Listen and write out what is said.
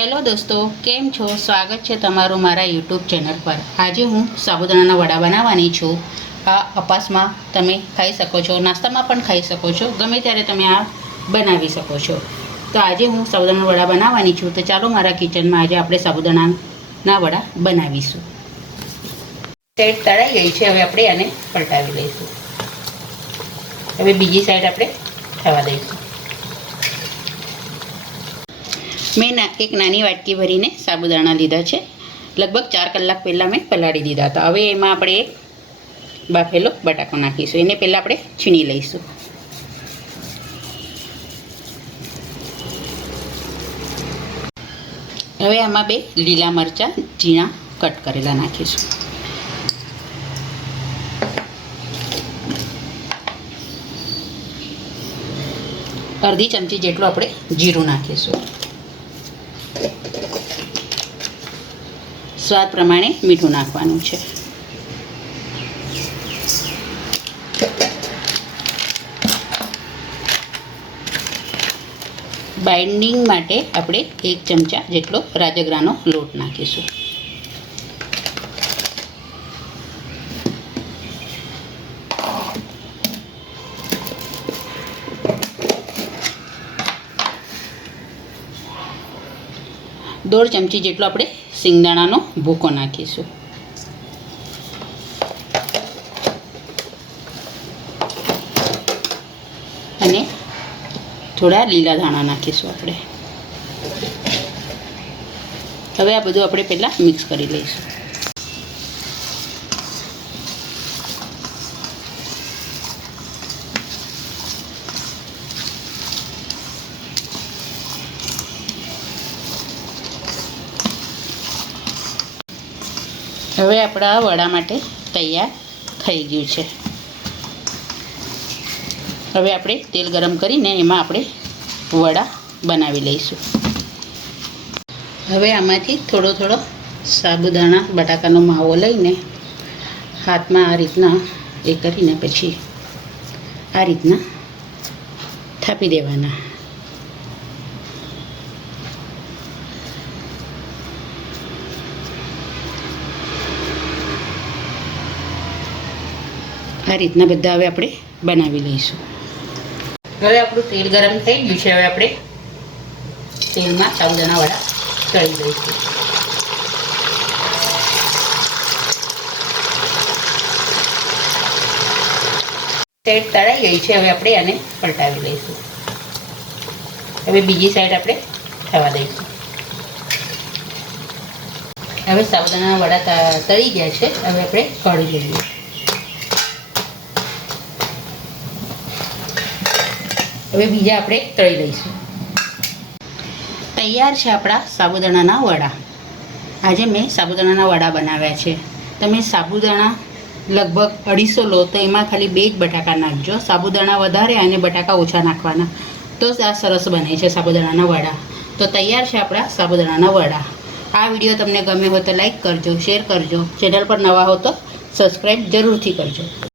Hello દોસ્તો, કેમ છો? સ્વાગત છે તમારું મારા યુટ્યુબ ચેનલ પર। આજે હું સાબુદાણાના વડા બનાવવાની છું। આ અપાસમાં તમે ખાઈ શકો છો, નાસ્તામાં પણ ખાઈ શકો છો, ગમે ત્યારે તમે આ બનાવી શકો છો। તો આજે હું સાબુદાણાના વડા બનાવવાની છું। તો ચાલો મારા કિચનમાં આજે આપણે સાબુદાણાના વડા બનાવીશું। સાઈડ તળાઈ ગઈ છે, હવે આપણે આને પલટાવી લઈશું। હવે બીજી સાઈડ આપણે થવા દઈશું। મેં એક નાની વાટકી ભરીને સાબુદાણા લીધા છે। લગભગ 4 કલાક પહેલાં મેં પલાળી દીધા હતા। હવે એમાં આપણે એક બાફેલો બટાકો નાખીશું। એને પહેલાં આપણે છીણી લઈશું। હવે આમાં 2 લીલા મરચાં ઝીણા કટ કરેલા નાખીશું। અડધી ચમચી જેટલું આપણે જીરું નાખીશું। સ્વાદ પ્રમાણે મીઠું નાખવાનું છે। બાઇન્ડિંગ માટે આપણે 1 ચમચા જેટલો રાજગરાનો લોટ નાખીશું। દોઢ ચમચી જેટલો આપણે સિંગદાણાનો ભૂકો નાખીશું। અને થોડા લીલા ધાણા નાખીશું આપણે। હવે આ બધું આપણે પહેલાં મિક્સ કરી લઈશું। હવે આપણા વડા માટે તૈયાર થઈ ગયું છે। હવે આપણે તેલ ગરમ કરીને એમાં આપણે વડા બનાવી લઈશું। હવે આમાંથી થોડો થોડો સાબુદાણા બટાકાનો માવો લઈને હાથમાં આ રીતના એ કરીને પછી આ રીતના થાપી દેવાના। આ રીતના બધા હવે આપણે બનાવી લઈશું। હવે આપણું તેલ ગરમ થઈ ગયું છે। હવે આપણે તેલમાં સાબુદાણા વડા તળી દઈશું। સાઈડ તળાઈ ગઈ છે, હવે આપણે આને પલટાવી લઈશું। હવે બીજી સાઈડ આપણે થવા દઈશું। હવે સાબુદાણા વડા તળી ગયા છે, હવે આપણે કાઢી લઈએ। હવે બીજા આપણે તળી લઈશું। તૈયાર છે આપણા સાબુદાણાના વડા। આજે મેં સાબુદાણાના વડા બનાવ્યા છે। તમે સાબુદાણા લગભગ 250 લો તો એમાં ખાલી 2 જ બટાકા નાખજો। સાબુદાણા વધારે અને બટાકા ઓછા નાખવાના, તો આ સરસ બને છે સાબુદાણાના વડા। તો તૈયાર છે આપણા સાબુદાણાના વડા। આ વિડીયો તમને ગમે હોય તો લાઈક કરજો, શેર કરજો, ચેનલ પર નવા હો તો સબસ્ક્રાઈબ જરૂરથી કરજો।